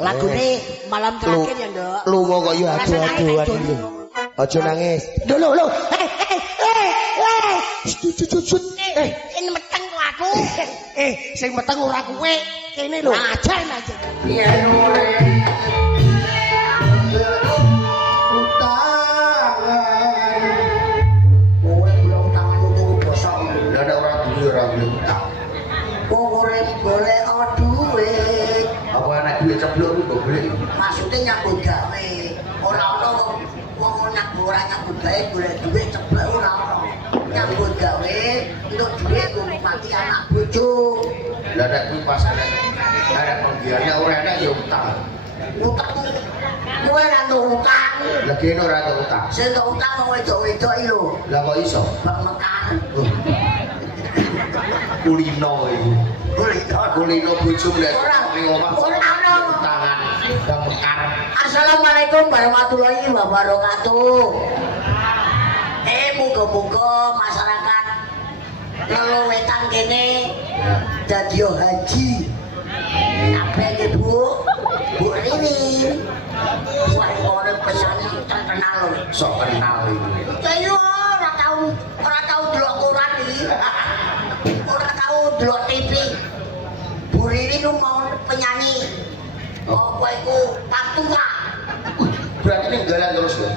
Lagune malam terakhir ya, Nduk. Lunga kok yo adu-aduan lho. Aja nangis. Lho. Ini meteng kok aku. Sing meteng ora kowe, kene lho. Ajar. Yen ora boleh duit. apa anak duit ceblok ku golek. Maksudnya nyambut gawe. Ora ono wong nyambut gawe golek duit ceblok ora ono. Nyambut gawe untuk duit kudu mati anak bojo. Lah nek kuwi pas ada pembiayanya ora enak ya utang. Utang. Kowe ra utang. Lah kene ora ada utang. Sing utang wong wedok-wedok iki lho. Lah kok iso? Bak mekar. Kulino iki. Kulino bojo lek ning omah. Ora ono. Tangan bang mekar. Assalamualaikum warahmatullahi wabarakatuh. Muga-muga masyarakat leluwetan kene dadi haji. Kabeh iki Bu Ririn. Wah, ora pesane terkenal lho. Sok kenal iki. Ayo ora tau delok koran iki. Ora tau delok TV. Bu Ririn mau penyanyi. Apa iku Pantura. Berarti ninggalan terus ya.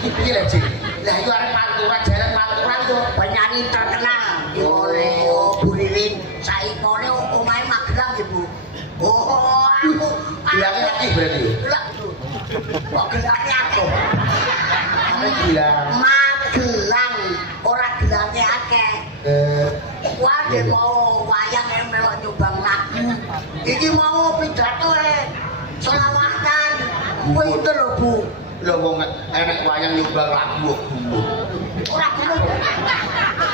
Iki piye lek Cik? Lah iku arep Pantura, jaran Pantura itu Penyanyi terkenal. Oleh Bu Ririn. Saikone omahe Magelang ya, Bu. Oh, aku bilangnya lagi berarti. Kok gelangnya aku? Apa bilang? Magelang, ora gelangnya akeh. Wah, dia mau wayang melok nyumbang lagu. Iki mau pidato selawatan. Kuwi itu lho, Bu. Lho wong enek wayang nyumbang lagu kok gumun. Ora gumun.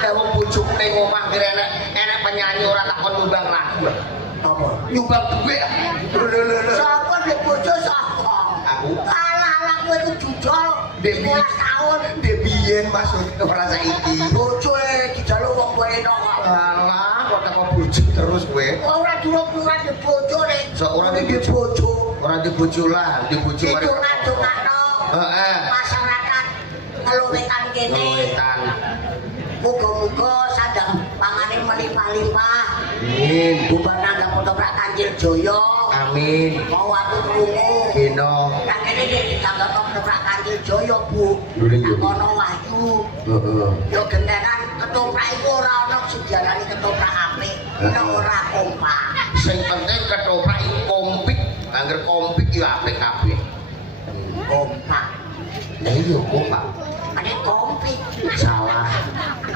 Lah wong bojoku ning omah kira enek penyanyi ora takon nyumbang lagu. Apa? Nyumbang duit. Lho. Sapa dhek bojo sapa? Aku. Alah kowe iku jujol. 15 tahun. Dek biyen maksudnya ora saiki. Bojo dijaluk wong kowe tok. Alah kok teko bojo terus kowe. Ora durung-durung di bojo nek. Sok ora di bojo. Ora di bojo lah, di bojo mari. Dongak-dongakno. Heeh. Masyarakat leluwetan kene. Leluwetan. Muga-muga sadang pangane melimpah-limpah. Amin. Bubar nanggap ketoprak Kanjil Jaya. Amin. Mau aku krungu. Kena. Nah kene ditanggap ketoprak Kanjil Jaya, Bu. Kono wahyu. Heeh. Yo gentenan ketoprak iku ora ono sejarane ketoprak apik. Ora kompak. Sing penting ketoprak iku kompik. Angger kompik yo apik kabeh. Kompak. Lah iya kompak. Ane kompik. Salah.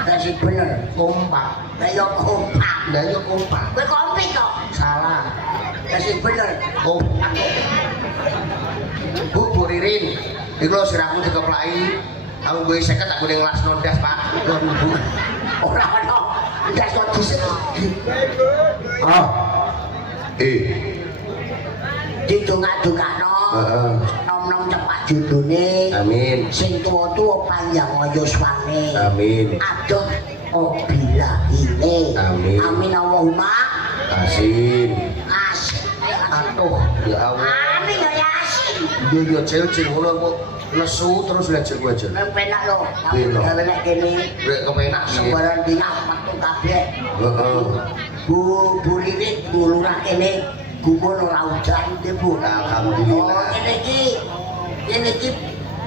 Kasih bener. Kompak. Lah yo kompak. Lah iya kompak. Kowe kompik kok. Salah. Kasih bener. Kompak. Bu Ririn, iku lho sirahmu dikeplaki. Aku gue 50 aku ning las nondas, Pak. Bu. Ora ono. Ndas kok dhisik. Ah. Didongak-dongakno. Heeh. Nom-nom cepak judune. Amin. Sing tuwa-tuwa panjang ayuswane. Amin. Adoh obila ini. Amin. Amin Allahumma. Asin. Asin. Atuh, ya Allah. Amin ya Yasin. Yo cil ngono kok lesu terus lek gue aja. Penak lho. Penak. Gawe nek kene. Lek kepenak sih. Sembarang dina metu kabeh. Heeh. Bu Ririn Bu Lurah kene gumun ora udan nggih Bu. Alhamdulillah. Oh kene iki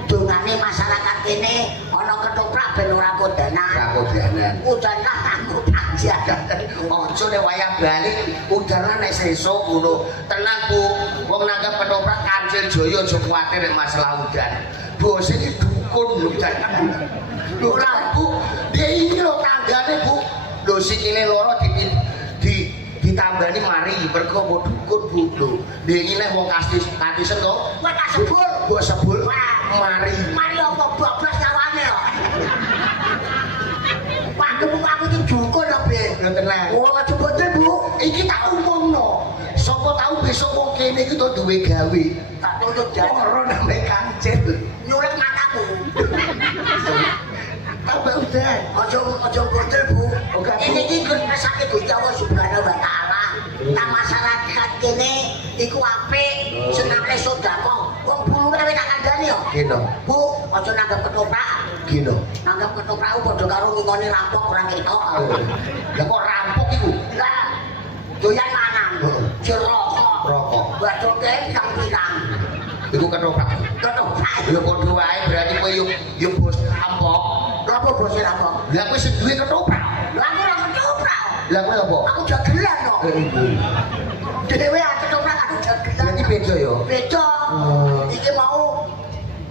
dongane masyarakat kene ana ketoprak ben ora kodanan. Ora kodanan. Udan lah aku panjang. Ojo nek wayah balik udan nek sesuk ngono. Tenang Bu, wong nanggap ketoprak Kancil Jaya aja kuwatir nek masalah udan. Bos iki dukun lho jangan. Lho ora Bu, dia ini lho tanggane Bu. Lho sikile loro ditambani mari mergo mau dukun Bu lho. Dia ini wong katisen to. Wah tak sebul. Mbok sebul mari. Mari apa bablas kawane kok. Pak aku iki dukun lho, Be. Lho tenang. Oh, aja boten, Bu. Iki tak umumno. Sapa tahu besok wong kene iki to duwe gawe. Tak tuntut jan. Ora nambah Kancil. Nyulek mataku. Tambah udan. Aja boten, Bu. Ini iki kun pesake Gusti Allah Subhanahu wa taala. Nah masyarakat kene iku apik, senenge sedekah. Wong bulune wis tak kandhani yo. Gino. Bu, aja nanggap ketoprak. Gino. Nanggap ketoprak padha karo ngingoni rampok ora ketok. Lah kok rampok iku? Lah doyan mangan. Jerokok. Rokok. Badoke pirang-pirang. Iku ketoprak. Ketoprak. Ya padha wae berarti kowe yo bos rampok. Lha apa bose rampok? Lah kowe sing duwe ketoprak. Lah aku ora ketoprak. Lah kowe apa? Aku jagelan kok. Dhewe ketoprak aku jagelan. Berarti beda ya. Beda. Iki mau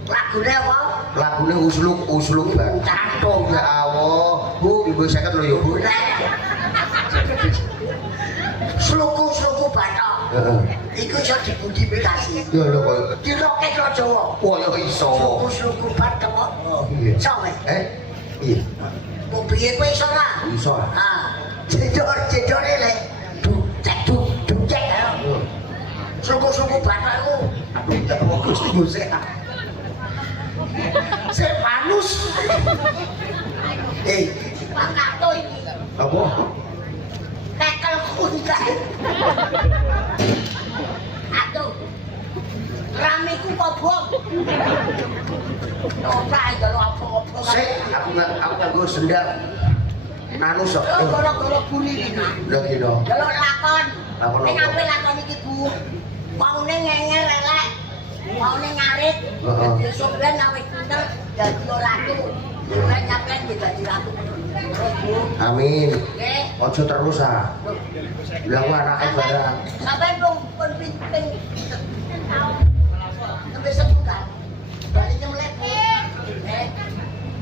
lagune apa? Lagune usluk Bang. Cantung. Ya Allah. Bu, ibu 50 lho ya, Bu. Sluku batok. Heeh. Iku iso dimodifikasi. Ya lho kok. Diroket karo Jawa. Wah, ya iso. Sluku batok kok. Iya. Sowe. Iya. Mau piye kowe iso ora? Iso. Ah. Jedor-jedore le. Cek. Sluku batok iku. Ya bagus iku sehat. Saya panus. Pak Kato iki. Apa? Tekel kunci. Aduh. Ramiku kobong. Ora jalo apa-apa. Aku nganggo sendal. Nanus kok. Gara-gara buririn. Lah gitu. Delok lakon. Lakon Ning apa? ape lakon iki, Bu? Maune ngenger elek. Maune ngarit. Heeh. Besok ben awet pinter dadi ratu. Ben nyampean dadi ratu. Terus, Bu. Amin. Nggih. Ojo terus ah. Bilang anake barang. Sampai dong pun ping sampai sebulan baliknya melepet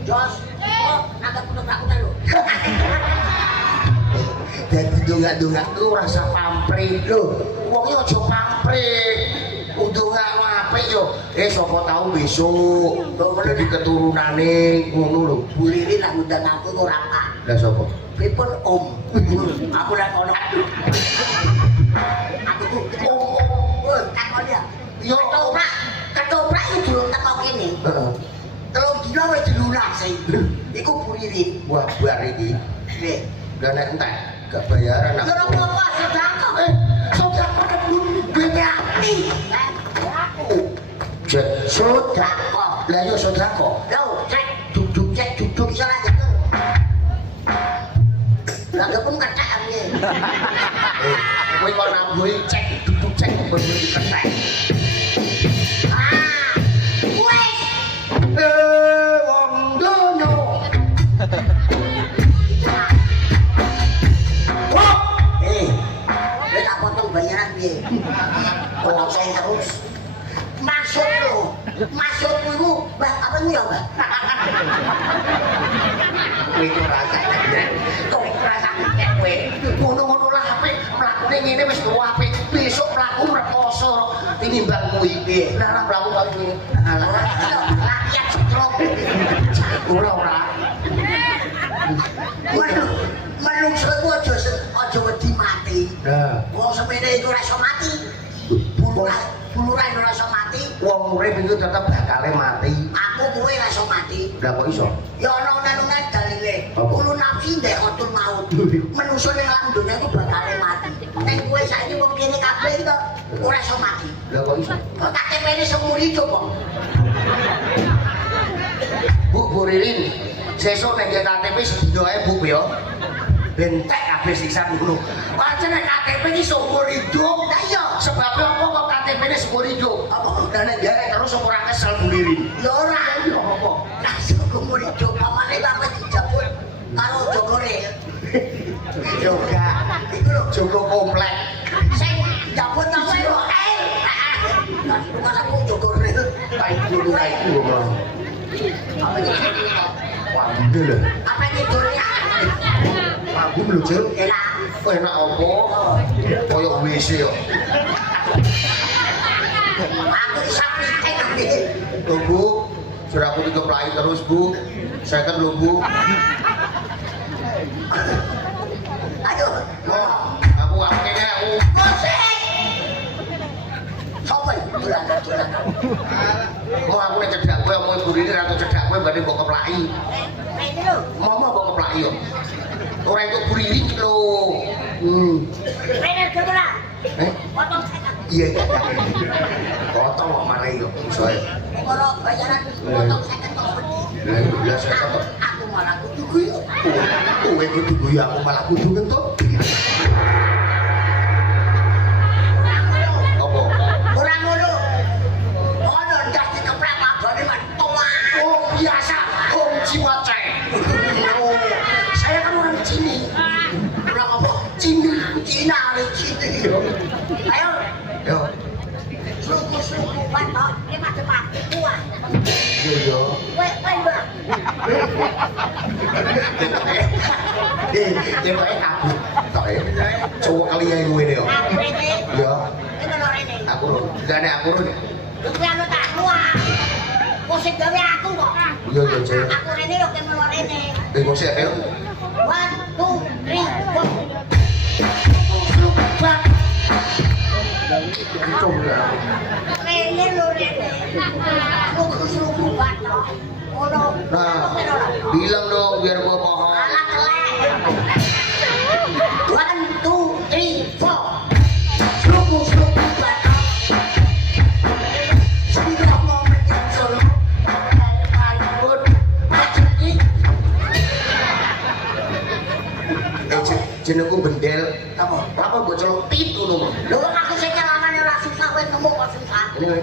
Jos nanggap untuk aku dulu Dadi dongak-dongak tuh rasa pamrih lho. Wongnya aja pamrih. Undongakno apik yo. Sapa tau besok dadi keturunane ngono lho. Bu Lili lah ngundang aku kok ora apa Lah sapa? pripun Om aku ora kono aku Om takon ya yo ketoprak itu durung teko kene Heeh. telung dina wis dilunasi iku Bu Lili Wah, bar iki. nggih Lah nek entek gak bayaran aku. ora apa-apa sedekah Sedekah kan duwe ati. aku Cek sedekah lah yo sedekah. yo cek duduk iso aja lah pun kacak ya Kowe kok nambuhi cek duduk cek ben diketek. wes Wong dono. kowe tak potong bayaran piye potong saya terus maksudmu iku apa nih ya Mbak Kowe iku rasane. kok rasane kowe Ngono-ngono lah apik, mlakune ngene wis tuwa apik. Besok mlaku rekoso tinimbangmu iki. Lah ora mlaku kaya ngene. rakyat setrum Ora. menungso iku aja wedi mati Nah, wong semene iku ora iso mati puluran ora iso mati wong urip iku tetep bakale mati. aku kowe ora iso mati Lah kok iso? ya ana undang-undang dalile Apa? kulo nafsi ndek kotul maut menungso ning alam donya iku bakal mati ning kowe saiki wong kene kabeh iki to ora iso mati Lah kok iso? kok KTP-ne seumur hidup kok Bu Ririn, sesuk nek KTP sedina ae Bu ya. Bentek kabeh sisan ngono. Pancen nek KTP iki seumur hidup. Lah iya, sebab apa kok KTP-ne seumur hidup? Apa? Lah nek derek terus ora kesel Bu Ririn. ya ora Ya apa? lah seumur hidup pamane bapak dijabut karo jogore Yoga. iku lho Joko komplek. sing jabut apa yo aku jogore Kayak dulu kayak dulu. apa iki Wah, lho. apa iki dunia Aku lho, Cuk. enak Enak apa? Kaya WC yo. aku disamping iki Tuh Bu, sudah aku dikeplai terus Bu. Saya kan lho Bu. aduh Aku akhirnya aku. musik sopan bulan Mau aku nek cedak kowe mau ibu ini atau cedak kowe berarti mbok keplai. ini lho Mau mbok keplai yo. Ora itu buri lho. Bener kebelah. Potong sekat. Iya. Potong kok mana itu? Soalnya. Kalau bayaran potong sekat kok pedih. Lah saya kata Aku malah kudu guyu. kowe kudu guyu aku malah kudu ngentut. Apa? Kurang ngono. Ono ndas dikeprek mabane man tua. Oh biasa, Om Ciwacai. Oh, saya kan orang Cini. Kurang apa? Cini. Cina nih Cina. Ayo. Yo, Suku-suku batok, ini mati-mati kuah. yo. Weh, Mbak. Dia pakai kabut. Tak ya. Cowok kali ya gue deh. Aku ini. Ya, Ini lho ini. aku ru. Gak ada aku ru. Iki anu tak kuah. Musik gawe aku kok. Yo yo cewek. Aku ini lho yang lho ini. Mau sih ayo. 1, 2, 3, 4. Antum ya. Ini lho ini. Suku-suku batok. Ono. Nah, bilang dong biar gua paham. Anak telek. 1, 2, 3, 4. Suku-suku batok. Sudah mau mencari solo. Kalibut. Macet. Jenengku bendel. Apa? Apa gua colok tit ngono. Lho aku sing kelangane ora susah wis nemu kok susah. Ini kowe.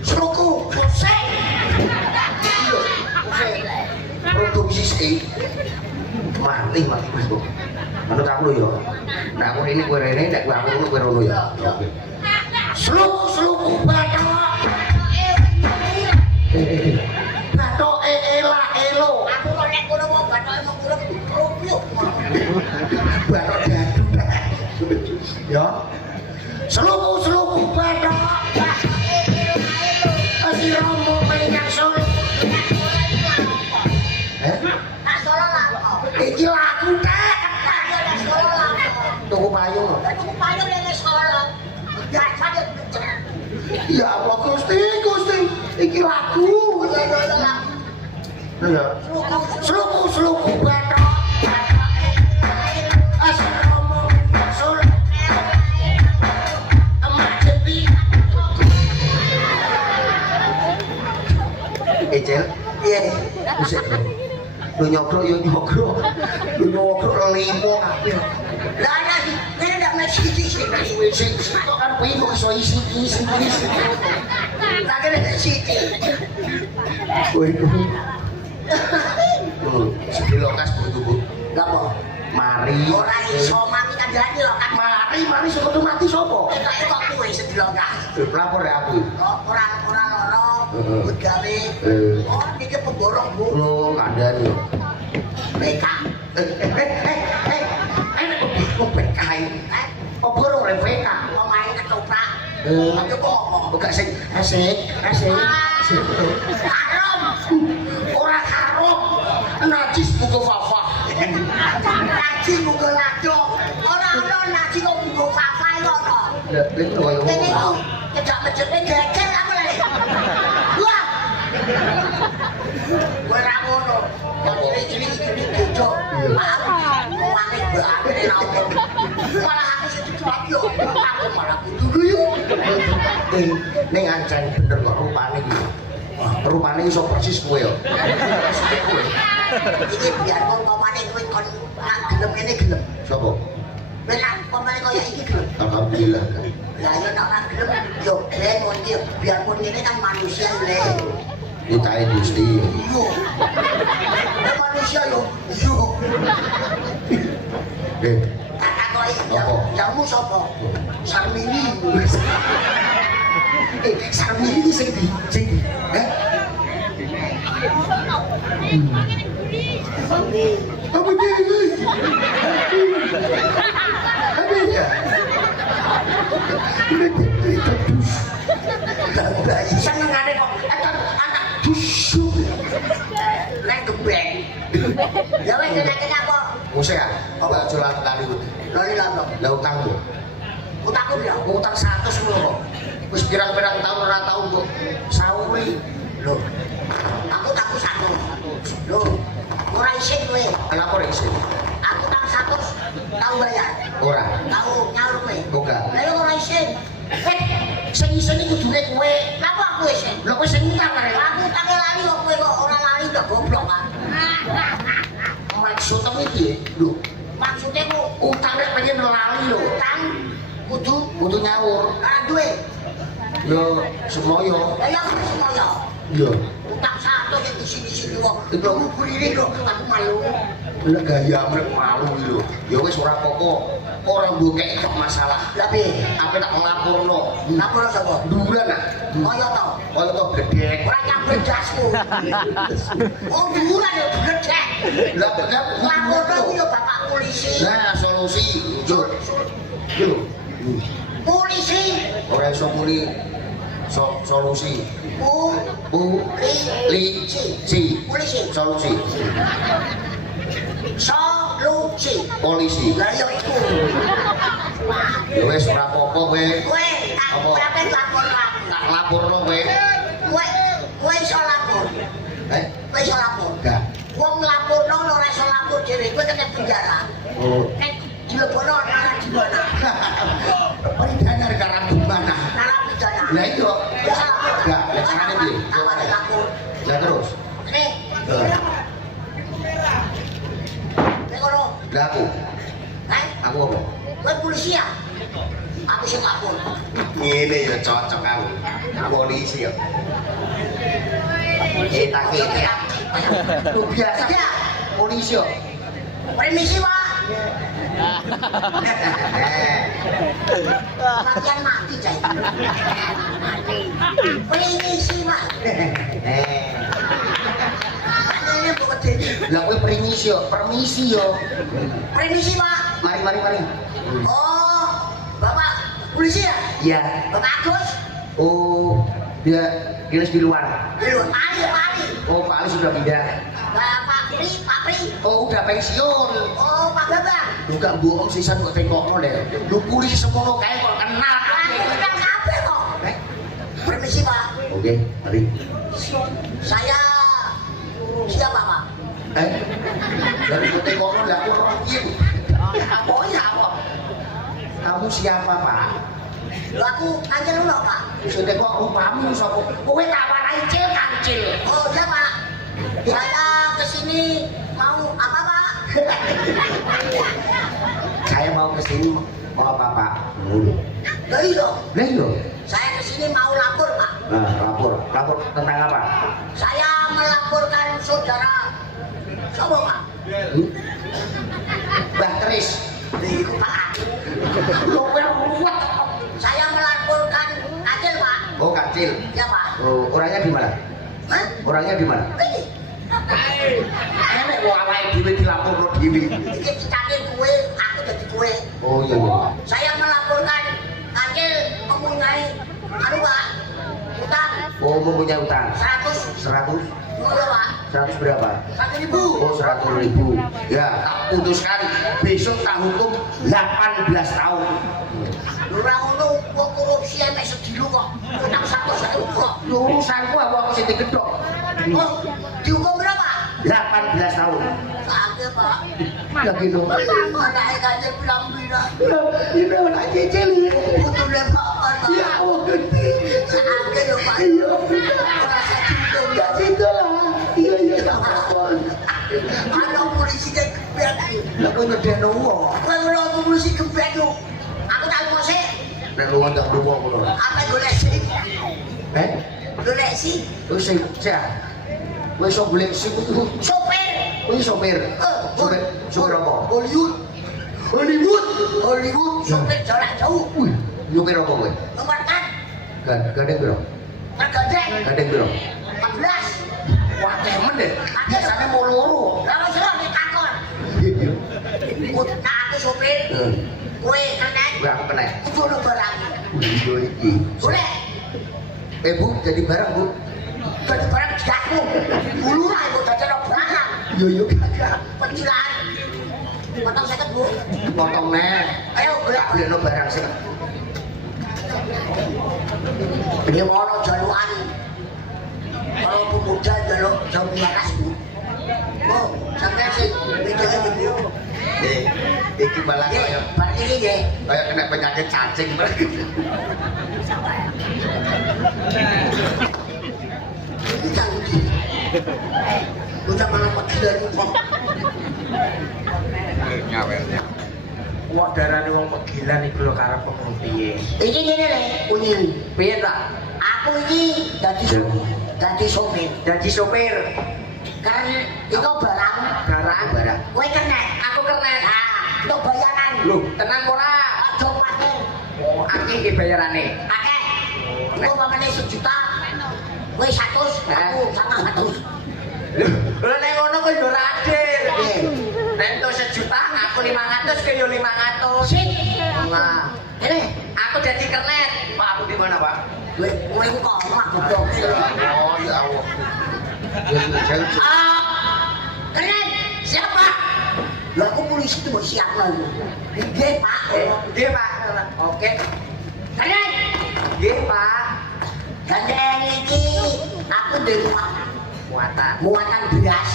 Suku pusing. Produksi sih. Mati Mas Bro. Menurut aku lho ya. Nah aku ini kowe rene, nek kowe aku ngono kowe rono ya. Sluk batok. Batok ela elo. Aku kok nek ngono kok batoke mung urip rupiah. Batok gaduh. Ya. Sluk batok. Asi romo menyang solo. Tak solo lah kok. Iki lagu tek. Ayo nek solo lah kok. Tuku payung. Aku payung nek solo. Ya sadar. Ya Allah Gusti. Iki lagu. Ya lah. Ya. Sluk batok. Asi romo menyang solo. Emak jeti. Ecel. Iya. Bisa. Lu nyokrok limo kabeh. Lah ana sih, ini ndak mesti sih. Sing kok kan kuwi kok iso isi. Lah kene sih. Kowe iku. Sebelum kas butuh. Napa? Mari. Ora iso mati kandhane lho kan. Mari sapa mati sapa? Kok kuwi sedilongkas. Lapor ya aku. Orang loro, begawe. Oh, niki pemborong Bu. Lo kandhani. PK. Kok PKI? Apa ora oleh PK? Omahe ketoprak. Aja kok ngomong. Bukan sing asik. Haram. Ora haram. Najis buku fafah. Naji muga lado. Ora ono naji kok muga fafa ono. Lek koyo Kene iki kedak mejete geger apa lho. Wah. Ora ngono. Ciri-ciri gejo. Maaf. Wangi bae ra ono. Malah aku sing dicuwak yo. Aku malah kudu guyu. Ning ancen bener kok rupane iki. Rupane iso persis kowe yo. Iki biar pamane kowe kon nang gelem kene gelem. Sopo? Benar pamane koyo iki gelem. Alhamdulillah. Lah yo nang gelem yo ben dia biarpun ini kan manusia le. Ditahe Gusti. Yo. Manusia yo. Yo. Kata kowe jamu sapa? Sarmini. Sarmini iki sing di. Apa ini? Apa ya? Senengane kok anak busuk. Lek gebeng. Ya wis kena kok. Muse ya? Apa jualan kali itu? Lali lho. Lah utangmu. Utangku ya. Utang 100 mulu kok. Wis pirang-pirang tahun ora tau kok sauri. Loh. Aku takut satu. Loh. Ora isin kowe. Kenapa ora isin? Aku tak 100 tahu bayar. Ora. Tahu nyaur kowe. Ora. Lah yo ora isin. Sing isin iku kudune kowe. Lah kok aku isin? Lha kowe sing utang arek. Aku utange lali kok kowe kok ora lali kok goblok kan. Maksudmu piye? Lho, Maksudnya ku utang nek pengen lali lho. utang Kudu nyaur. ora duwe. Yo semoyo. Lah ya semoyo. Yo. Utang 100 yang di sini-sini wong. Itu Buri kok aku malu. Lah gaya mrek malu iki lho. Ya wis ora apa-apa. Ora mbokek kok masalah. Lah piye? Apa tak nglaporno? Lapor sapa? Duran ah. Kaya to. Kaya to gedek. Ora nyambut dasmu. Oh, duran yo gedek. Lah bener Laporno ku yo bapak polisi. Nah, solusi. Yo. Yo. Polisi. Ora iso muni solusi. Si. Polisi. Solusi. Solusi. Polisi. Lah yo iku. Ya wis ora apa-apa kowe. Kowe tak Apa? berapa lapor aku. Tak laporno kowe. Kowe iso lapor. Kowe iso lapor. Enggak. Wong laporno ora iso lapor dhewe, kowe kena penjara. Oh. Nek dilebono ora dimana. Pidana karena gimana? Nara pidana. Lah iya. Enggak, lah carane piye? Awak lapor. Lah terus. Nek. Nek ora. Lah aku. Aku apa? Kowe polisi ya? Aku sing lapor. Ngene ya cocok aku. Polisi ya. Kita. Lu biasa Ya. polisi ya. Permisi, Pak. Makian mati cai. Permisi, Pak. Ini bukan jadi. Lah kowe permisi yo, permisi yo. Permisi, Pak. Mari. Oh, Bapak polisi ya? Iya. Bapak Agus? Oh, dia dinas di luar. Belum, Pak Oh, Pak Ali sudah pindah. Pak Pri. Oh, udah pensiun. Oh, Pak Bambang. Bukan bohong sisan kok tengokno deh. Lu polisi semono kae kok kenal Ini kenal kabeh kok. Permisi, Pak. Oke, mari. Saya siapa, Pak? Dari tengokno lah aku orang piye. Apa? Kamu siapa, Pak? Lho aku kancil lho, Pak. Sudah kok rupamu sapa? Kowe tak warai kancil. Oh, iya, Pak. Saya kesini mau apa, Pak? Saya mau ke sini mau apa, Pak? Mulu. Lah iya. Lah iya. Saya kesini mau lapor, Pak. Nah, lapor tentang apa? Saya melaporkan saudara. Siapa, Pak? Mbah Tris. Iku Pak. Lo ruwet. Saya melaporkan Acil, Pak. Oh, kecil. Ya, Pak. Oh, orangnya di mana? Hah? Orangnya di mana? Ini. Enek wong awake dhewe dilaporno dhewe. Iki citane kue, aku jadi kue. Oh iya iya. Saya melaporkan Acil mempunyai anu, Pak. Utang Oh, mempunyai utang 100. 100. Iya, Pak. 100 berapa? 1.000. Oh, 100.000. Ya, tak putuskan besok tak hukum 18 tahun. Ora ngono, wong korupsi enek sedilu kok. Utang 100.000 kok. Urusanku apa sing digedhok? Oh, dihukum berapa? 18 tahun. Sakit, Pak. Lagi dong. Anaknya kancil bilang-bilang. Ini anak cicil ya. Butuhnya Pak. Ya, oh gede. Sakit lho, Pak. Iya, Rasa cinta. ya situ lah. Iya, iya, tak apa. Ada polisi kayak gebet. Lah kok nyedeno wong. Kalau aku polisi gebet tuh. Aku tak mau sih. Nek lu ndak lupa ngono. Apa golek sih? Golek sih. Lu sing cah. Wis iso golek sing kudu. Sopir. Wis sopir. Sopir apa? Hollywood. Sopir jarak jauh. Wih, sopir apa kowe? Nomor 4. Gandeng piro? Tergandeng. Gandeng piro? 14. Wah, temen deh. Biasane mau loro. Kalau sudah ditakon. Nah, aku sopir. Kue kena. Gue aku kena. Itu lo barang. Iya iki. Boleh. Bu, jadi barang, Bu. Jadi barang jatuh. Buluran itu jadi lo barang. Yo kagak. Pecilan. Potong saya Bu. Potong neh. Ayo Beli no barang sih. Ini mau jaluan. Kalau pemuda jaluk jauh laras Bu. Oh, sampai sih. Bedanya Bu. Iki malah kaya bar iki nggih. kaya kena penyakit cacing. Iki kan iki. Ucap mana pegilan kok. Ngawernya. Wong darane wong pegilan iku lho karep ngono piye? Iki ngene le, kuning. Piye ta? Aku iki dadi sopir. Dadi sopir. Karena itu barang. Barang. Kowe kenet. Aku keren. Nah, untuk bayaran. Lho, tenang ora? Aja paten. Oh, akeh iki bayarane. Akeh. Iku mamane 1 juta. Kowe 100, aku 100. Lho nek ngono kok yo ora adil. Piye? Nek entuk 1 juta, aku 500 ke yo 500. Sik. Nah, Ini aku dadi kernet. Pak, aku di mana, Pak? kowe iku kok omah goblok. Oh ya Allah. Keren. Siapa? Lah aku polisi itu mau siap lagi. Nggih, Pak. Nggih, Pak. Oke. Keren. Nggih, Pak. Gandeng iki aku ndek Muatan beras.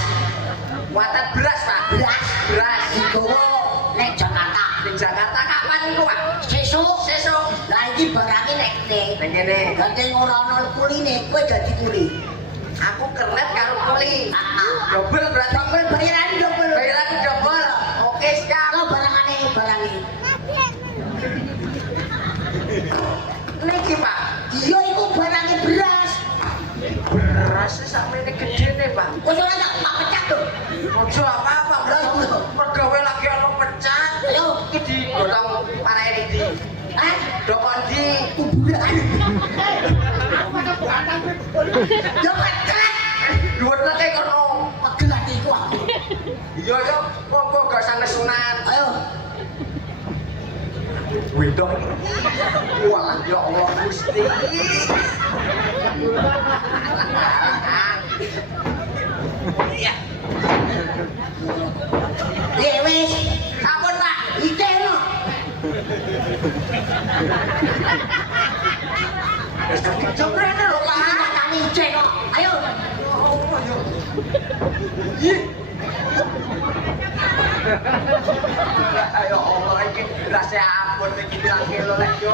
Muatan beras, Pak. Beras. Digowo nek Jakarta. Di Jakarta kapan iku, Pak? Sesuk. Lah iki barangnya nek kene. Ning kene. Gandeng ora ono kuline, kowe dadi kuli. Aku kernet karo kuli. Double berarti double bayaran double. Bayaran double. Oke, siap. Kalau barangane barangnya. Niki, Pak. Iya iku barangnya beras. Beras sakmene gedene, Pak. Kok ora tak pecah to? Ojo apa-apa, mergawe lagi ono pecat. Ayo, Iki digotong parene iki. ah, Dokon di kuburan. Yo pecah. dhuwur nek kono. Pegel atiku aku. Iya, yo, monggo gak usah nesunan. Ayo. Wedok. Wah, ya Allah Gusti. Iya. Wis. Sampun, Pak. Ikeno. Jembrene lho, Pak. Matane ijek kok. Ayo. Ayo Allah iki rasa ampun iki bilang kilo lek yo.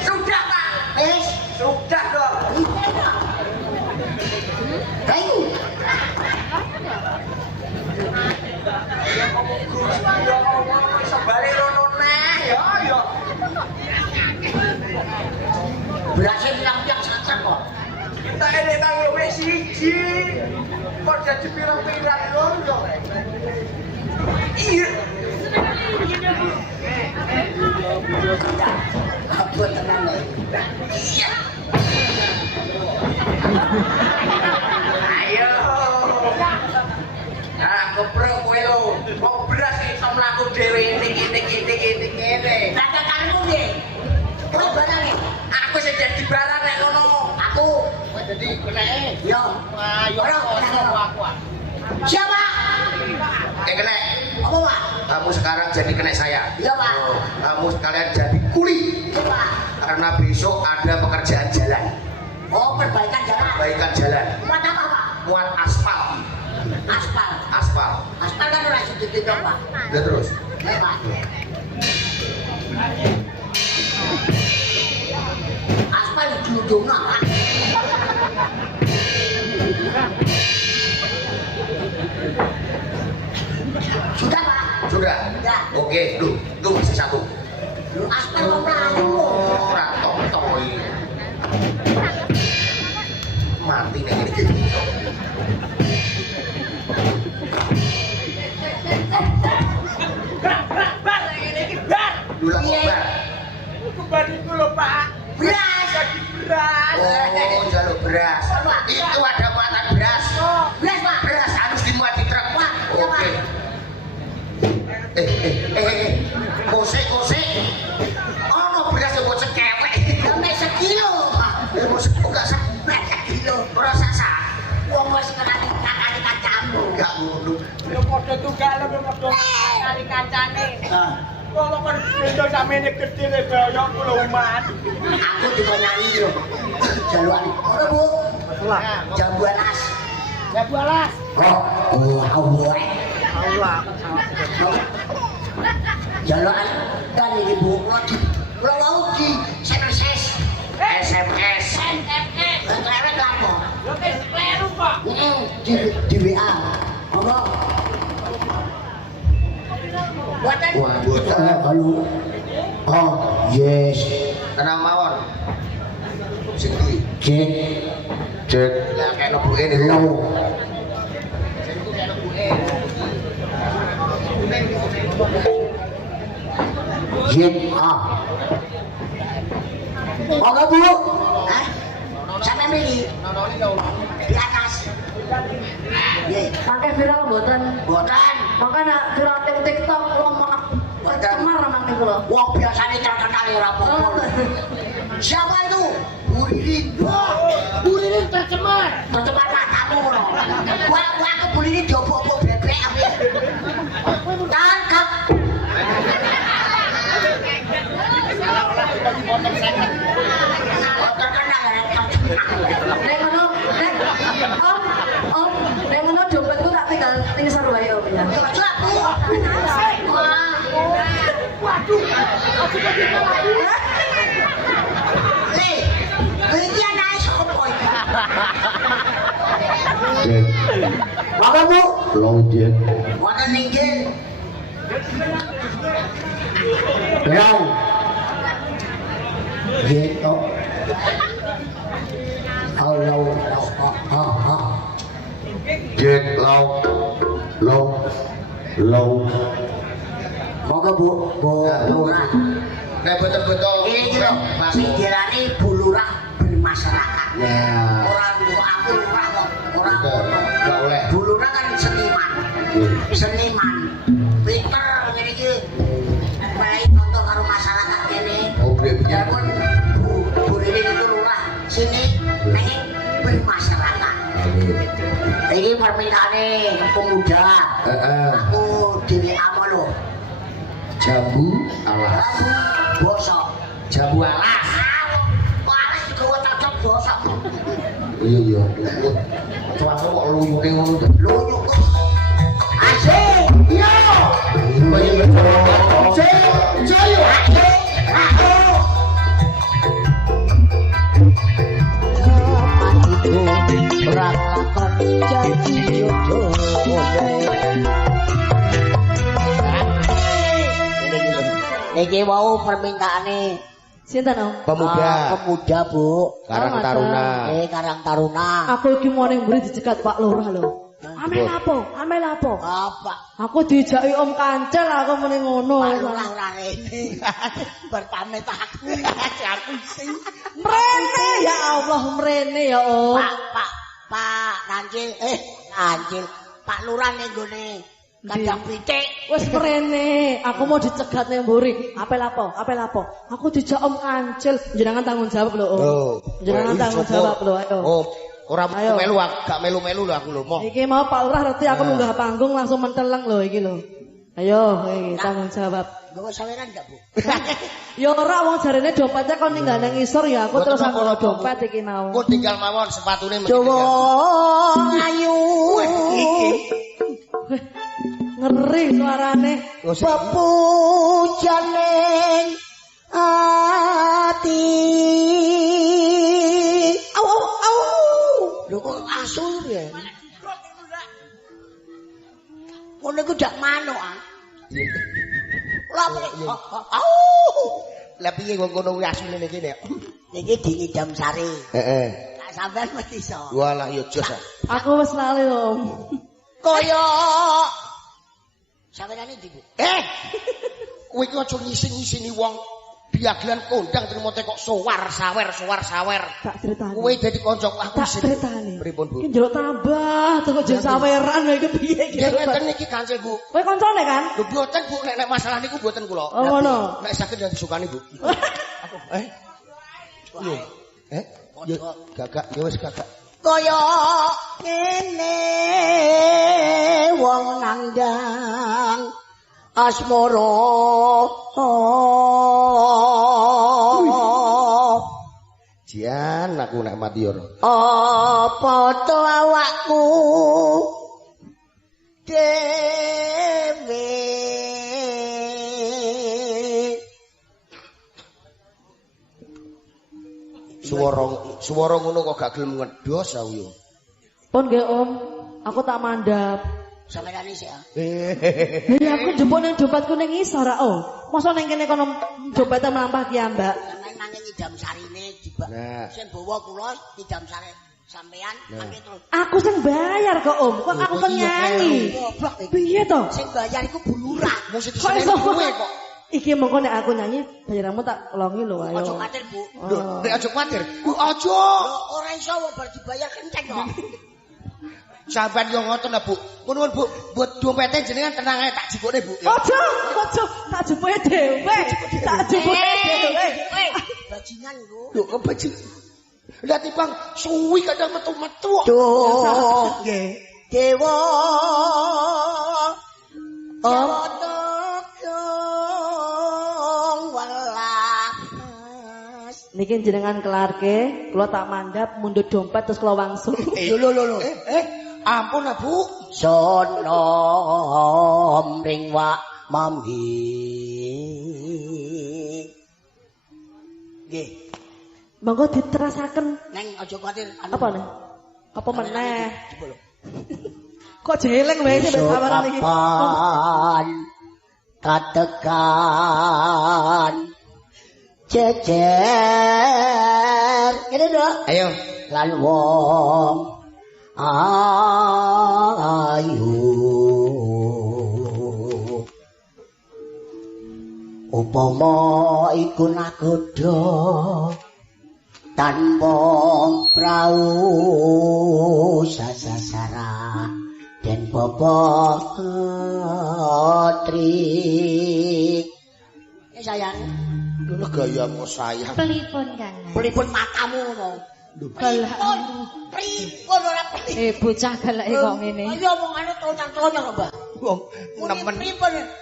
Sudah, Pak. Wis. Sudah dong. Ikeno. Ayo. Gusti ya Allah iso bali rono neh. Yo. Berasnya bilang-bilang sangat kok. Kita ini kang yo wis siji. Kok jadi pirang-pirang lho. Iya. Apa tenang lho. Iya. Ayo. Nah, keprok kowe lho. Wong beras iso mlaku dhewe intik ngene. Lah kakarmu nggih. Kowe barang Aku sing dadi barang nek ngono. aku Jadi keneke. yo. Ayo aku. Siapa? Kena. Apa, Pak? Kamu sekarang jadi kena saya. Iya, Pak. Kamu sekalian jadi kuli. Iya, Pak. Karena besok ada pekerjaan jalan. Oh, perbaikan jalan. Perbaikan jalan. Muat apa, Pak? Muat aspal. Aspal kan ora sedikit dong, Pak. Ya terus. Eh, Pak. Aspal diudung-udung, Pak. Sudah, Pak. Sudah. Ya. Oke, tuh masih satu. Lu aspal kok mlayu. Ora tok-tok iki. Mati nek iki. Dula kobar. Kebar iku lho, Pak. Beras. Jadi beras. Oh, jaluk beras. Itu ada muatan beras. Beras, Pak. Beras harus dimuat di truk. Wah, iya, Pak. Oke. Kosek. Ono beras yang buat sekewek. Sampai sekilo, Pak. Kok gak sak? Sekilo. Ora sak. Wong wis ngerani kakane kancamu. Gak ngono. Yo padha tunggal lho padha kali kancane. Ah, Wong kok beda samene gedhe le boyo kula umat. aku juga nyanyi yo. Jaluan. Ora, Bu. Jambuan as. Allah. Jalan dan ini Bu lagi. Kalau di SMS. Lewat apa? Kleru kok. Di WA. Apa? Buatan. Halo. Oh, yes. Kenal mawon. Sing kuwi. Cek. Lah kayak lebuke niku. Lo. Sing kuwi kayak lebuke. Yen Oke Bu. Sampai milih di atas. Pakai viral mboten? Botan. Makanya viral TikTok ngomong cemar namanya kula. Wong biasanya terkenal ya apa-apa. Siapa itu? Bu Ririn. Bu Ririn tercemar. Tercemar matamu loh. Gua ke Bu Ririn diobok-obok bebek. Tangkap. Nek ngono, Om, nek ngono dompetku tak tinggal ningsar wae Om ya. Waduh. Iki anake sapa iki? Apa Bu? Long Jen. Wonten inggih. Long. Gitu. Halo. Jet long. Moga Bu Lurah. Nek betul-betul Ini lho, sing diarani Bu Lurah bermasyarakat. Ya. Orang aku lurah kok, orang enggak oleh. Bu Lurah kan seniman. Pinter ngene iki. Baik contoh karo masyarakat kene. Oh, piye-piye. Ya pun Bu Ririn itu lurah sini pengen bermasyarakat. Ini permintaane pemuda. Aku dhewe apa lho? Jambu alas. Bosok. Jambu alas. Alas juga cocok bosok. Iya. Coba kok luyune ngono to. Luyuk kok. Asik. Iya. Joyo. Orang lakon janji Niki mau permintaane Sinten Om? pemuda Bu. Karang Taruna. Karang Taruna. Aku iki mau ning mburi dicegat Pak Lurah lho. Amel apa? Apa? Aku dijaki Om Kancil aku muni ngono. Pak Lurah ora rene. Berpamit aku. Aku sing Mrene ya Allah, mrene ya Om. Pak Kancil. Kancil. Pak Lurah ning gone Kandang pitik. Wis mrene, aku mau dicegat ning mburi. Apel apa? Aku dijak Om Kancil. Jenengan tanggung jawab lho Om. Jenengan tanggung jawab lho, ayo. Oh, ora Ayo. melu gak melu-melu lho aku lho, Mo. Iki mau Pak Lurah ngerti aku munggah panggung langsung menteleng lho iki lho. Ayo, iki tanggung jawab. Gowo saweran gak, Bu? Ya ora wong jarene dompetnya kon ninggal nang isor ya aku terus Mboten anggo apa-apa, dompet iki mau. Kok tinggal mawon sepatune Jowo ayu. Ngeri suarane. Pepujaning ati. Au. Lho kok asu ya? Ngono iku dak manuk ah. Lah Lah piye kok ngono kuwi asune niki nek. Niki diidam sari. Heeh. Tak sampean mesti iso. Walah ya jos. Aku wis lali Om. Kaya sampeyan iki, Bu. Kowe iki aja ngising-ngisini wong. Biagelan kondang trimo kok sowar sawer. Tak critani. Kowe dadi kancaku aku Tak critani. Pripun, Bu? Iki njaluk tambah terus jek saweran iki piye iki. Ya ngeten iki kancilku. Kowe koncone kan? Lho mboten Bu, nek masalah niku mboten kula. Oh ngono. Nek saged yang disukani, Bu. Iya. Ya gagak, ya wis gagak. Kaya ngene wong nandang asmara Jian aku nek Matiur. Apa to awakku dewe Suara ngono kok gak gelem ngedos aku yo. Pun nggih Om, aku tak mandap. sampeyan iki ya. Ya aku jemput nang dompetku ning isor Om. Mosok ning kene kono dompete mlampah ki Mbak. Sampeyan nang idam sarine dibak. Nah. Sing bawa kula idam sare sampeyan nangge terus. Aku sing bayar kok Om, kok aku kan nyanyi. Goblok iki. Piye to? Sing bayar iku Bu Lurah. Mesti Kok iso kowe kok. Iki mengko nek aku nyanyi bayaranmu tak longi lho ayo. Aja kuwatir Bu. Nek aja kuwatir. Aja. Lho ora iso bar dibayar kenceng kok. Sampeyan yo ngoten lho, Bu. Nuwun Bu, buat dompete jenengan tenang ae tak jikone, Bu. Ojo, tak jupuk dhewe. Tak jupuk dhewe. Bajingan lho. Lho, bajing. Lah timbang suwi kadang metu-metu. Duh. Nggih. Dewa. Om. Niki jenengan kelarke, kula tak mandap mundut dompet terus kula wangsul. Lho. Ampun, Bu. Sono mring wa mami. Nggih. Monggo diterasaken. Neng aja kuwatir. Apa nih? Apa meneh? Kok jeleng wae sih sawaran iki. Kapan katekan cecer. Ngene lho. Ayo. Lan wong ayu upama iku nakoda tanpa prau sasara den bapa tri sayang Lho gayamu sayang. Pelipun kan. pelipun matamu ngono Galak. pripun ora pripun Bocah galak kok ngene. ayo omongane tonyang-tonyang Mbak Wong nemen.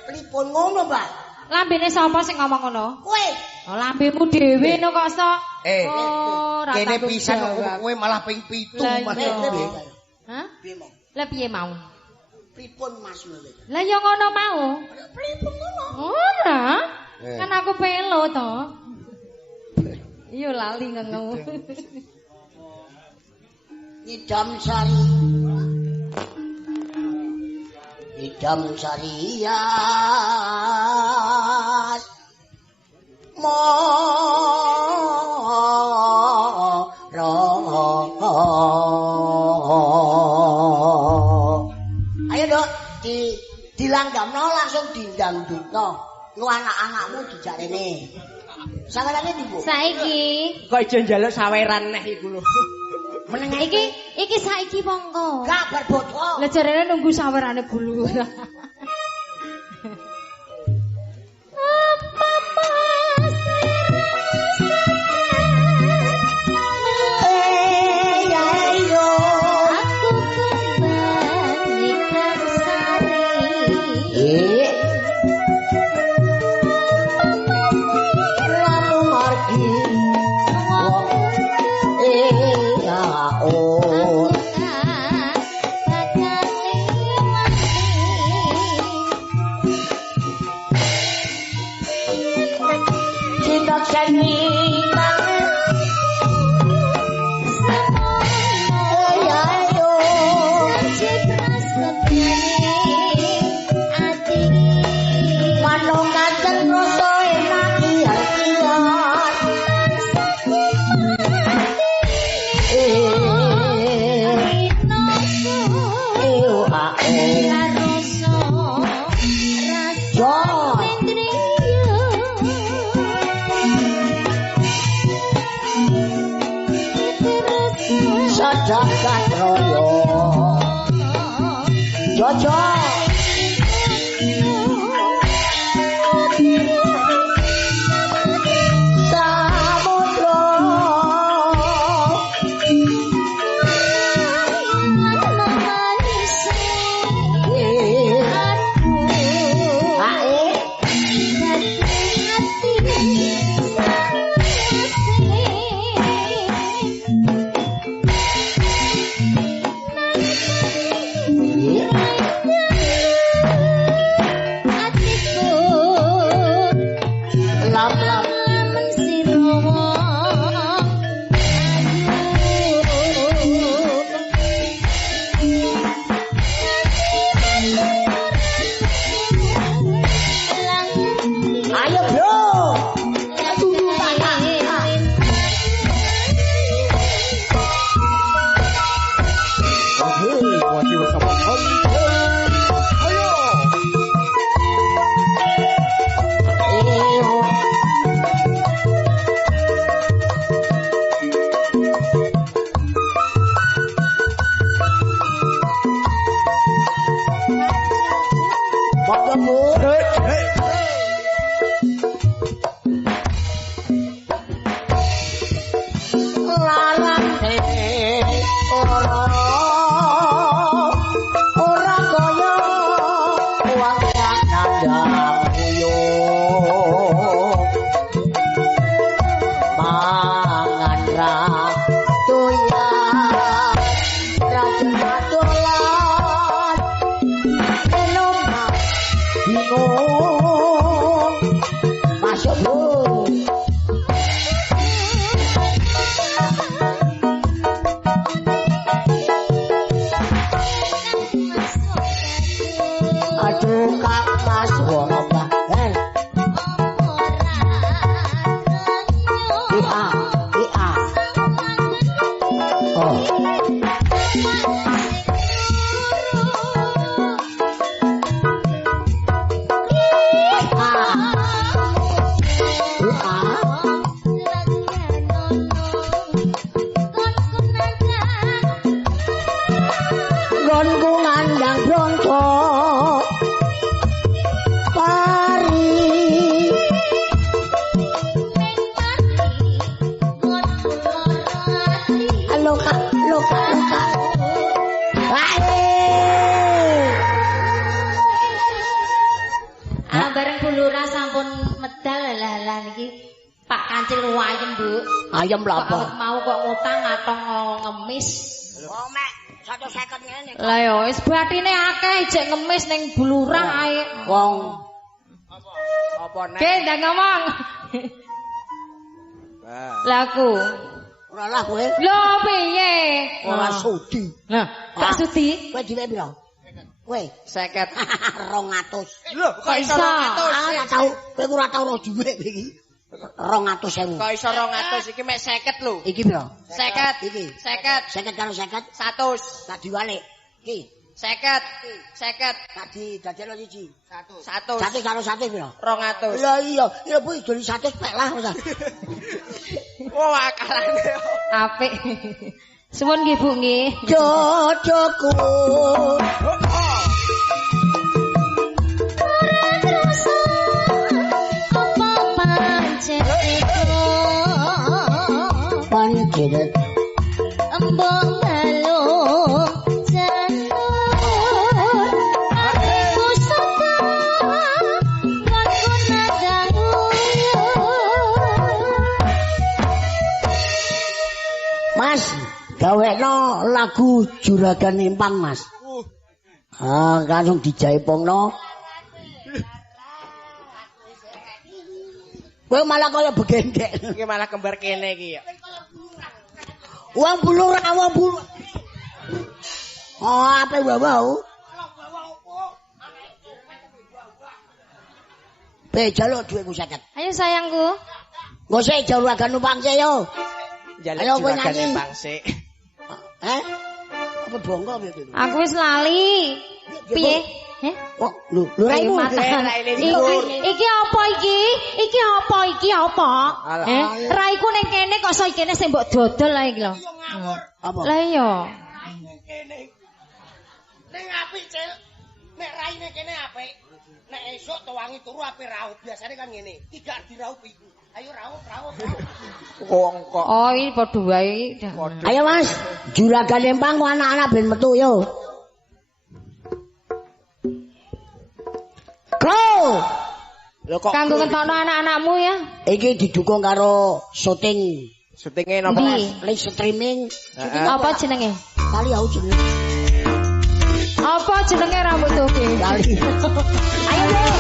pripun ngono Mbak Lambene sapa sing ngomong ngono? kowe Oh, lambemu dhewe no kok sok. Oh, ra Kene tanggung pisan jawab. kowe malah ping 7 Lah, Mas. iya. Nggih. Hah? piye mau Lah piye mau? pripun Mas ngono Lah ya ngono mau. pripun ngono Ora. Eh. Kan aku pelo to. Iya lali ngono. Idam sari yas ayo dok dilanggamno langsung dindangdutno lu anak-anakmu dijak rene sawerane ndi Bu Saiki. Kok ijo njaluk saweran neh iku lho. meneng Iki saiki mongko. kabar botol Lah jarene nunggu sawerane bulu. Jagat Raya Jojo Samudra Ayam lha apa? Mau kok ngutang atau ngemis. Oh mek 150 ngene. Lah ya wis bathine akeh jek ngemis ning bulurang ae. Wong Apa nek? Ge ndak ngomong. Lah aku. ora lah kowe. Lho piye? Ora sudi. Lah, gak sudi. Kowe dhewe piro? Kowe 50. 200. Lho, kok iso 200? Ora tau, kowe ora tau ono dhuwit iki. 200.000. Kok iso 200 iki mek 50 lho. Iki piro? 50. Iki. 50. 50 karo 50. 100. Tak diwalik. Iki. 50. 50. Tadi dadekno siji. 100. 100 karo 100 piro? 200. Lah iya, ya Bu idul 100 pek lah. Wah, akalane. Apik. Suwun nggih Bu nggih. Jojoku. Pancet Embong balung janur aku sapa lakon Mas, gawekno lagu Juragan Empang, Mas. Langsung dijaipongno. Kowe malah kaya begendek. Iki malah kembar kene iki ya. Wong bulur wong bulur. Oh, ape wau. Pe jaluk dhuwitku 50. Ayo sayangku. Nggo sik Juragan Empang sik yo. Jaluk Ayo, kowe Juragan nyanyi. Empang sik. Apa bongko piye iki? Aku wis lali. Piye? Heh? Oh, lho raimu. Iki apa iki? Iki apa iki apa? Raiku ning kene kok iso kene sing mbok dodol ae iki lho. Apa? Lah iya. Ning apik, Cil. Nek raine kene apik. Nek esuk tuwangi turu ape raup. Biasane kan ngene. Tidak diraup iku. Ayo raup. Wong kok. Oh, ini padha wae. Ayo Mas, Juragan Empang kok anak-anak ben metu yo. Go! Lho kok Kanggo ngentokno anak-anakmu ya. Iki didukung karo syuting, syutinge napa? Ndi? live streaming. Apa jenenge? Kali aku jeneng. Apa jenenge rambut toge? Kali. Ayo deh.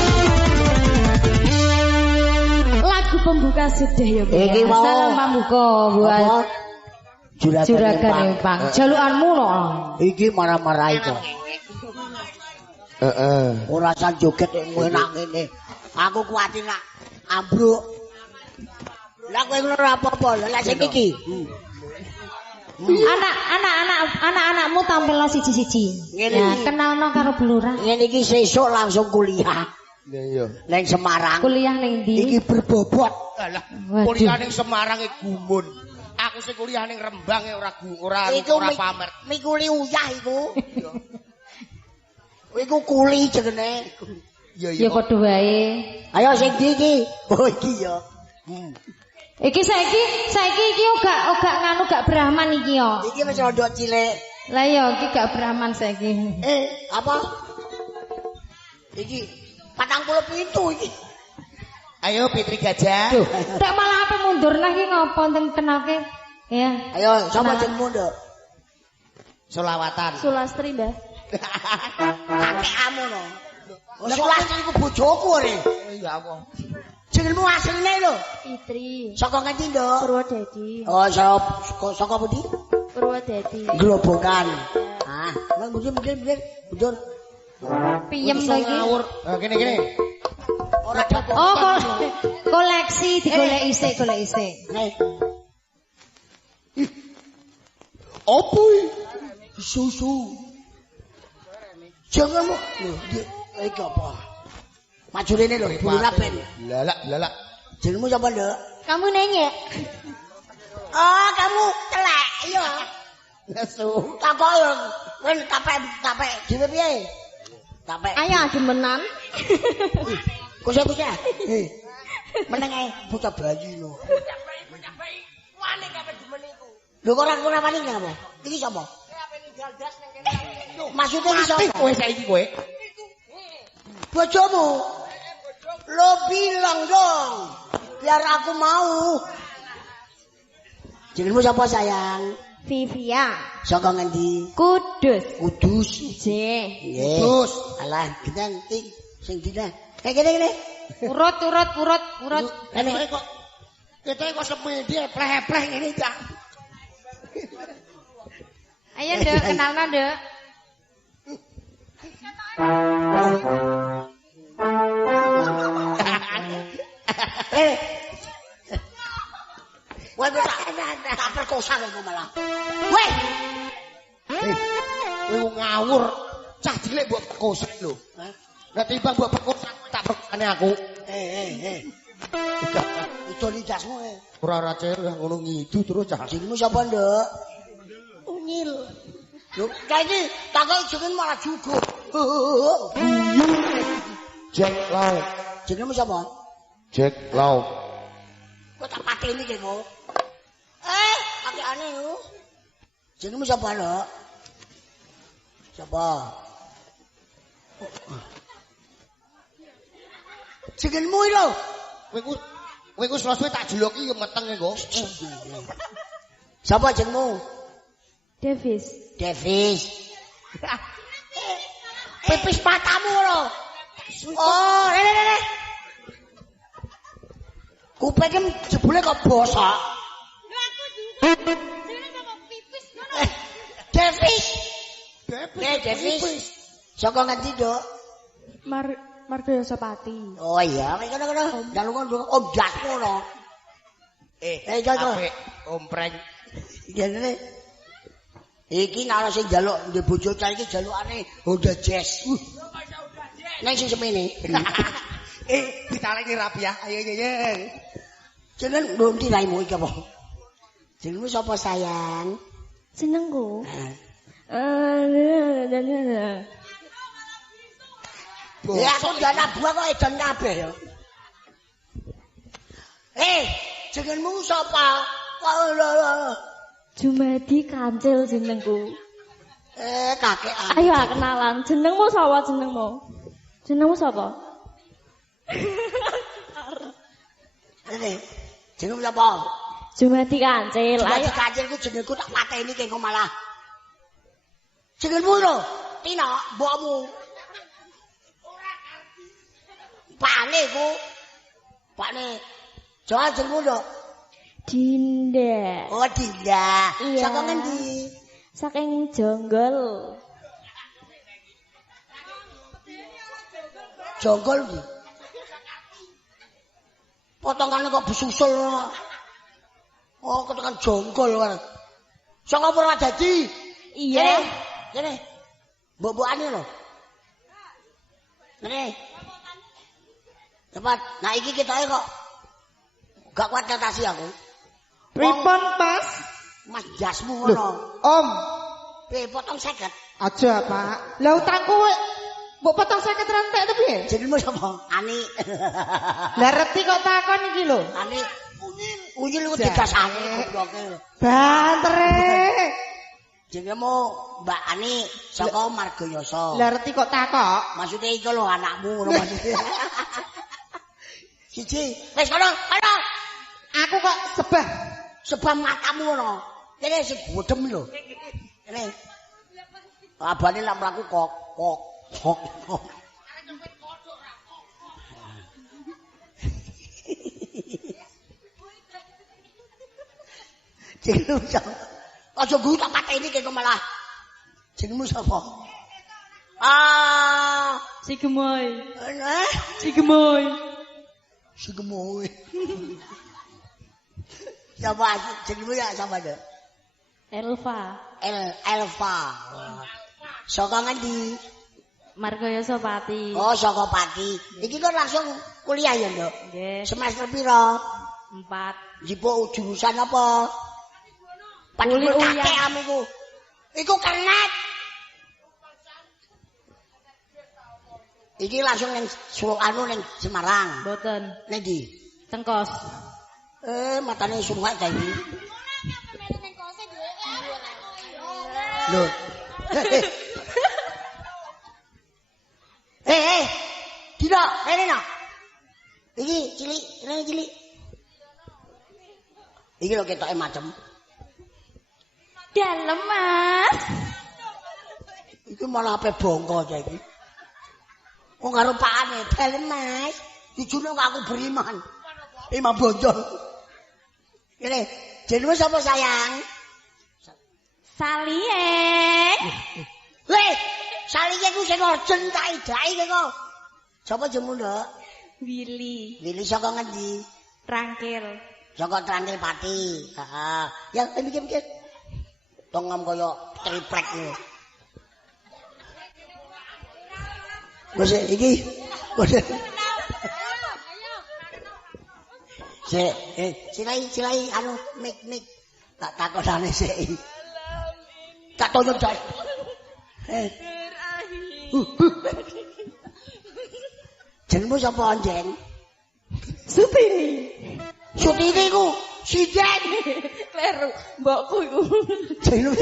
Lagu pembuka sudah ya Bu. Iki mau Salam pambuka buat Juragan Empang. Jalukanmu no. Iki marah-marah itu. Ora san joget enak ngene. Aku kuwatir nak ambruk. Lah kowe ngono ora apa-apa. Lah sing iki. Anak-anakmu tampilno siji-siji. Ngene Ya, iki. kenalno karo Blurah. Ngene iki sesuk langsung kuliah. Iya. Neng Semarang. Kuliah ning ndi? Iki berbobot. Alah, Waduh. kuliah ning Semarang iki gumun. Aku sing kuliah ning Rembang ora pamer. Mikuli uyah iku. Iku kuli jenenge. Ya padha wae. Ayo sing ndi iki? Oh iki ya. Iki saiki iki gak nganu gak Brahman iki yo. Iki wis rada cilik. Lah ya iki gak Brahman saiki. Apa? Iki 47 iki. Ayo Fitri Gajah. Tak malah apa mundur nah iki ngopo teng kenake? Ya. Ayo sapa jenengmu, Nduk? Solawatan. Sulastri, Mbah. Kakekmu no. Sulastri iku bojoku ore. Iya apa? Jenengmu asline lho. Fitri. Saka ngendi, Nduk? Purwodadi. Oh, saka pundi? Purwodadi. Grobogan. Ah, mungkin mundur. Piyem lagi. Gini. Ora dapat. Oh, koleksi digolek isik. Opo susu? Jangan lho, iki apa? Maju rene lho, bulu rapen. Lalak. Jenengmu sapa, Nduk? Kamu nanya. Oh, kamu telek, iya. Nesu. Takok yo, kowe tapek dhewe piye? Tapek. Ayo demenan. Kusah. Meneng ae bocah bayi lho. Bocah bayi. Wani kabeh demen iku. Lho kok ora wani ngapa? Iki sapa? Ape ninggal das nang kene. Maksudnya iki sapa? Kowe saiki kowe. Bojomu. Lo bilang dong. Biar aku mau. Jenengmu sapa sayang? Vivia. Saka ngendi? Kudus. Kudus. J. Nggih. Kudus. Alah, geneng ting sing dina. Kene. Urut. Kene kok ketoke kok semedi pleh-pleh ngene ta. Ayo Nduk, kenalna Nduk. Woi, tak perkosa kowe malah. Woi. Kowe ngawur. Cah cilik mbok perkosa lho. Nek timbang mbok perkosa tak perkosane aku. Itu lidasmu. Ora cer ngono ngidu terus cah. Jenengmu sapa, Nduk? Unyil. Lho, saiki takok jeneng malah jugo. Jack Lau. Jenengmu sapa? Jack Lau. Kok tak pateni ki kok. Pakekane yo. Jenengmu sapa, Nduk? Sapa? Jenengmu lho. Kowe ku selesai tak jeloki yo meteng engko. Sapa jenengmu? Davis. Pipis matamu lho. Oh, rene. Kupeke jebule kok bosok. Davis. Saka ngendi, Nduk? Margoyo Sopati. Oh iya, kono. Jaluk om jas ngono. Jago. Ompreng. Ngene. Iki nek sing njaluk ndek bojo cah iki jalukane Honda Jazz. Nang sing semene. Ditalengi rapiah. Ayo. Jeneng ndi raimu iki apa? Jenengmu sapa sayang? Jenengku. Ya aku dana buah kok edan kabeh ya. Jenengmu sapa? Jumadi Kancil jenengku. Kakek. Ayo kenalan. Jenengmu sapa jenengmu? Jenengmu sapa? Jenengmu sapa? Jumadi Kancil. Jumadi Ayo. Kancil ku jenengku tak pateni kengko malah. Jenengmu lho, Tina, mbokmu. Pakne. Jangan jenengmu lho. Dinda. Oh, Dinda. Iya. Saka ngendi? Saking Jonggol. Jonggol iki. Potongane kok besusul. Oh, ketekan jonggol wae. Saka Purwodadi. Iya. Kene. Mbok-mbokane lho. Kene. Cepat. Nah iki ketoke kok gak kuat ngatasi aku. Pripun Pas? Mas jasmu ngono. Om, Potong 50. aja, Pak. Lah utangku Mbok 450 rantek to piye? Jenengmu sapa? Ani. Lah reti kok takon iki lho. Ani unyil ku digasane gobloke. Bantere. Jenengmu Mbak Ani saka Margayasa. Lah reti kok takok? Maksude iku lho anakmu ngono maksude. Siji, wis kono. Aku kok sebab matamu ngono. Kene sing bodhem lho. Kene. Abane lak mlaku kok. Jenengmu sapa? Aja guru tak pateni kene malah. Jenengmu sapa? si gemoy. Si gemoy. Siapa jenengmu ya sama ada? Elva. Saka ngendi? Margayasa Pati. Oh, saka Pati. Iki kok langsung kuliah ya, Nduk? Nggih. Semester pira? 4. Jipo jurusan apa? Kuli kakek amiku. Iku kernet. Iki langsung ning anu ning Semarang. Mboten. Ning ndi? Tengkos. Matane sumpah ta iki. Lho. Tidak, rene no. Iki cilik, rene cilik. Iki lho ketoke macem. Dalem, Mas. Iki malah ape bongko aja iki. Wong karo pakane, dalem, Mas. Dijune kok aku beriman. Imam Bonjol. Kene, jenengmu sapa sayang? Saliyeng. Weh, saliyeng ku sing orjen tak idai kok. Sapa jenengmu, Nduk? Willy. Willy saka ngendi? Trangkil. Saka Trangkil Pati. Heeh. Ya mikir-mikir. Tongam kaya triplek lho. Wes iki. Wes. Silai anu mik. Tak takonane sik. Tak toyo dak. Jenengmu sapa anjen? Sutini ku sijen. Kleru, mbokku iku. Jenengmu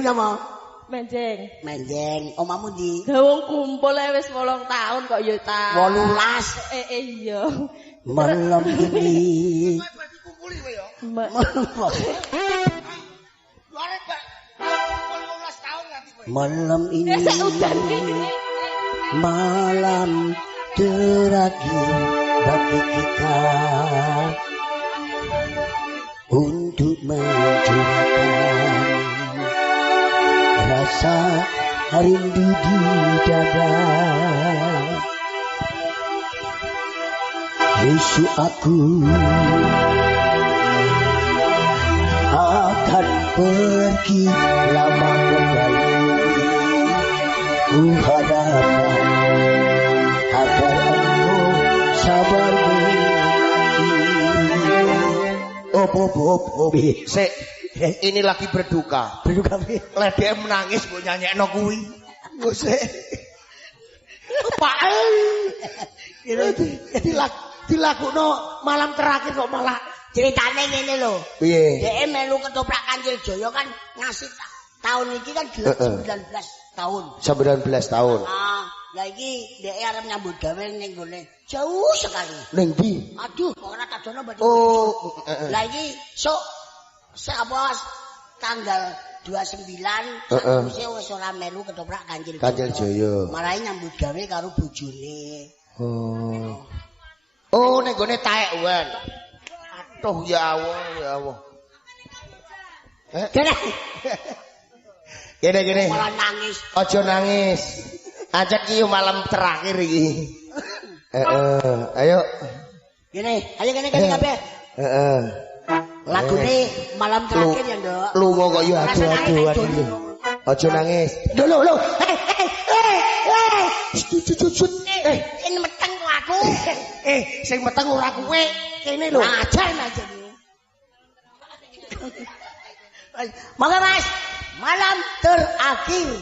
sapa? Menjeng. Omamu ndi? Wong kumpul wis 8 tahun kok ya ta. 18. Iya. Malam ini. Malam ini. Malam terakhir bagi kita untuk mencurahkan rasa rindu di dada. Besok aku akan pergi lama kembali. Ku harapkan agar engkau sabar menanti. Sik, ini lagi berduka. Berduka piye? Lah dia menangis mbok nyanyekno kuwi. Wes. Pak. Dilakukno malam terakhir kok malah ceritane ngene lho. Piye? Dhek melu ketoprak Kancil Jaya kan ngasih tahun iki kan 19 tahun. 19 tahun. Lah iki dhek arep nyambut gawe ning gone jauh sekali. Ning ndi? Aduh, kok ora tadono mbak. Oh, lah iki sok apa tanggal 29 wis ora melu ketoprak Kancil Jaya. Marahi nyambut gawe karo bojone. Oh, ning gone taek wan. Aduh ya Allah. Gini. Malah nangis. Aja nangis. Ajak iki malam terakhir iki. Ayo. Gini kabeh. Lagune malam terakhir ya, Nduk. Lunga kok yo aduh-aduh. Aja nangis. Lho. Ini meteng kok aku. Sing meteng ora kowe. Kene lho. Ajar aja. Monggo Mas, malam terakhir